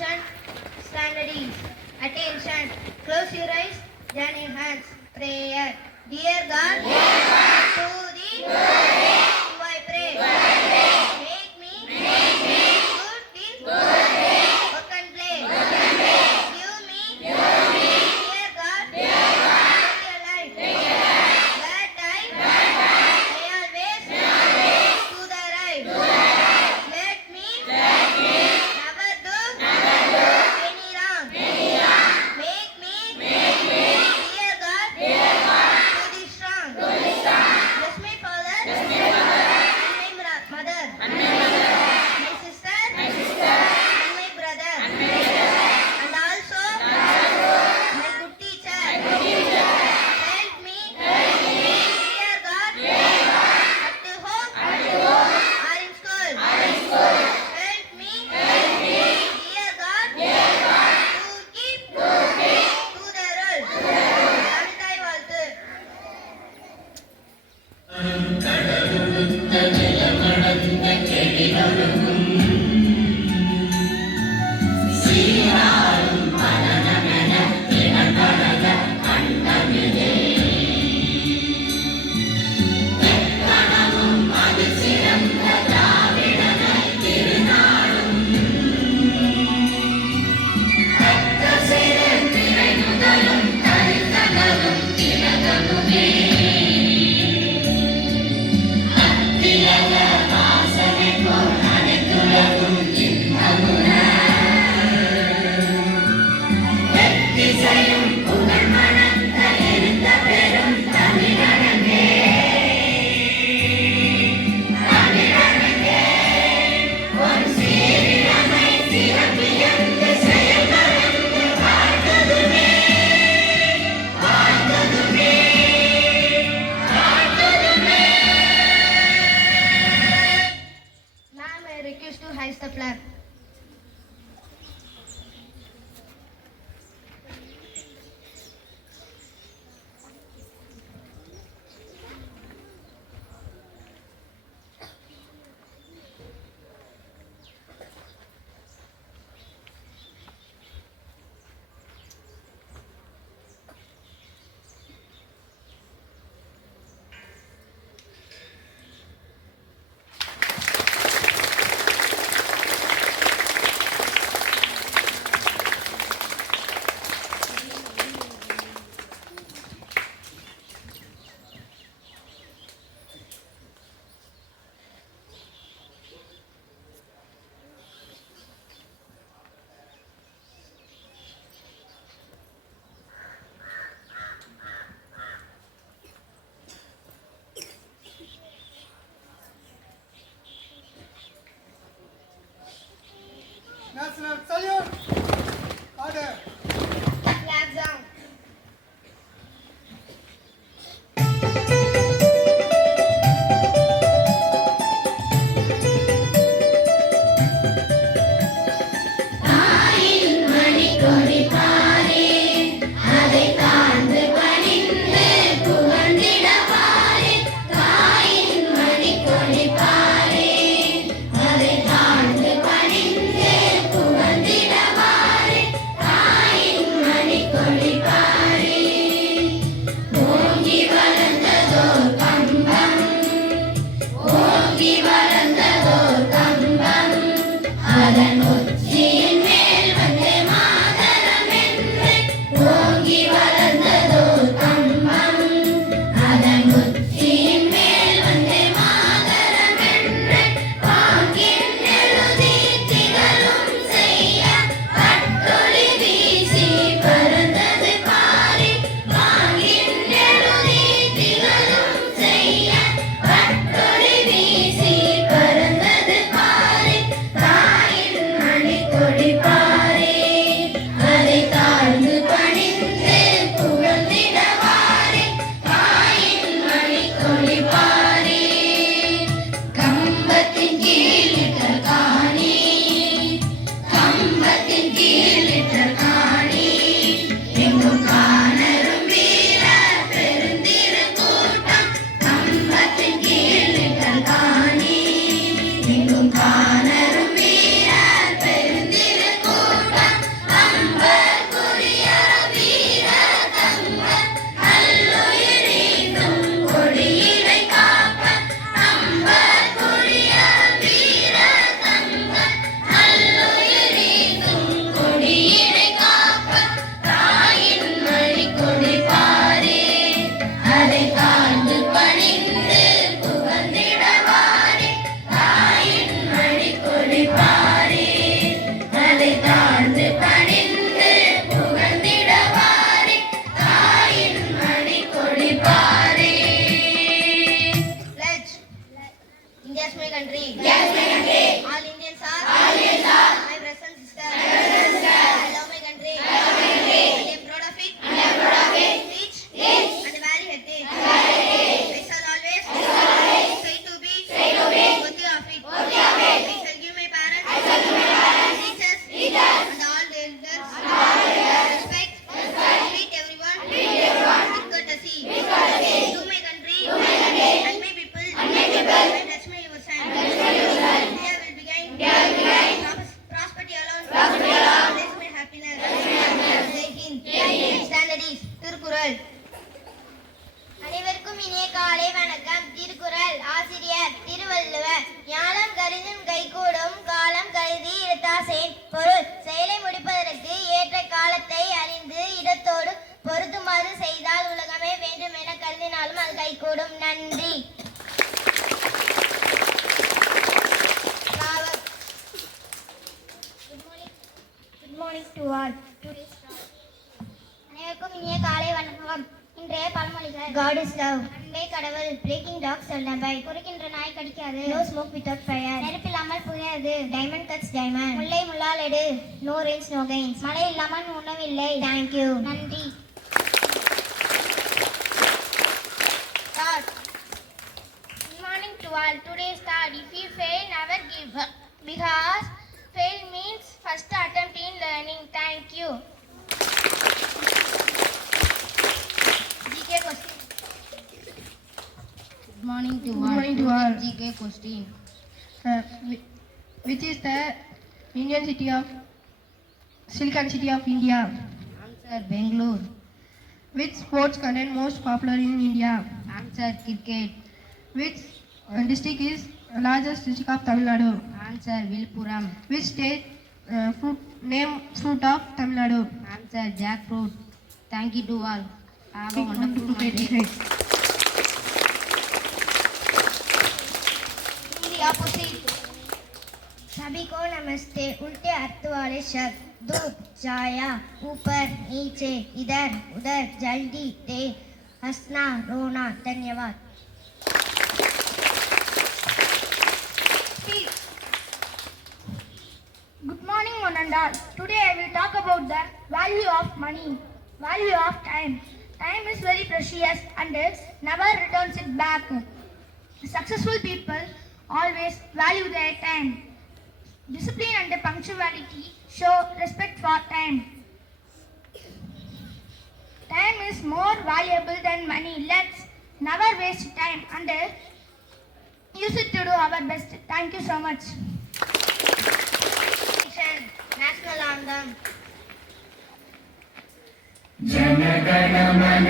Attention, standards. Attention, close your eyes, join your hands. Prayer. Dear God, to thee, I pray. Make me good in work and play. Give me, dear God, your life. That I may always do the right. Let me never do any wrong. Make me, dear God, to be strong. Bless my father and my mother, my sister and my brother, and also my good teacher. Help me, dear God, at home or in school. Help me, dear God, to keep to the rules. தமிழ்தாய் வாழ்த்து. Ma'am, I request to hoist the flag. National salute! Order! Flag down. காணரும் வீரர் பெருந்திரு பாதை தாழ்ந்து பணிந்து புகழ்ந்திடவாரே தாயின் மணி கொடி பாரே. Pledge. India is my country. All Indians are. My brothers and sisters. I love my country. I am proud of it. Rich and very heritage. I shall always try to be worthy of it. I shall give my parents, teachers, and all the elders respect. Treat everyone with courtesy. To my country and my people. And touch my your hand. India will begin. Prosperity alone. Bless my happiness. Jai Hind. Standards. Thirukkural. அனைவருக்கும் இனிய காலை வணக்கம். திருக்குறள். ஆசிரியர் திருவள்ளுவர். ஞானம் கருதும் கைகூடும் காலம் கருதி இடத்தாசேன். பொருள். செயலை முடிப்பதற்கு ஏற்ற காலத்தை அறிந்து இடத்தோடு பொருத்துமாறு செய்தால் உலகமே வேண்டும் என கருதினாலும் அது கைகூடும். நன்றி. Good morning to all. அனைவருக்கும் இனிய காலை வணக்கம். இன்றைய பழமொழிகள். God is love. அன்பே கடவுள். Breaking dogs seldom bite. குறைக்கின்ற நாய் கடிக்காது. No smoke without fire. நெருப்பில்லாமல் புகையாது. Diamond cuts diamond. முல்லை முள்ளால் எடு. No rains no gains. மழை இல்லாமல் உணவில்லை. Thank you. நன்றி. Start. Good morning to all. Today's thought. If you fail, never give up. Because fail means first attempt in learning. Thank you. GK question. Good morning to all. GK question. Which is the Indian city of Silicon City of India? Answer Bangalore. Which sports content most popular in India? Answer cricket. Which district is largest district of Tamil Nadu? Answer Vilpuram. Which state name fruit of Tamil Nadu? Answer jackfruit. Thank you to all. Have a wonderful Wonderful Monday. day. In the opposite. सभी को नमस्ते. उल्टे अर्थ वाले शब्द. धूप, छाया, ऊपर, नीचे, इधर, उधर, जल्दी, तेज, हंसना, रोना. धन्यवाद. Good morning, one and all. Today I will talk about the value of money, value of time. Time is very precious and never returns it back. Successful people always value their time. Discipline and punctuality show respect for time. Time is more valuable than money. Let's never waste time and use it to do our best. Thank you so much. National anthem. Jana Gana मन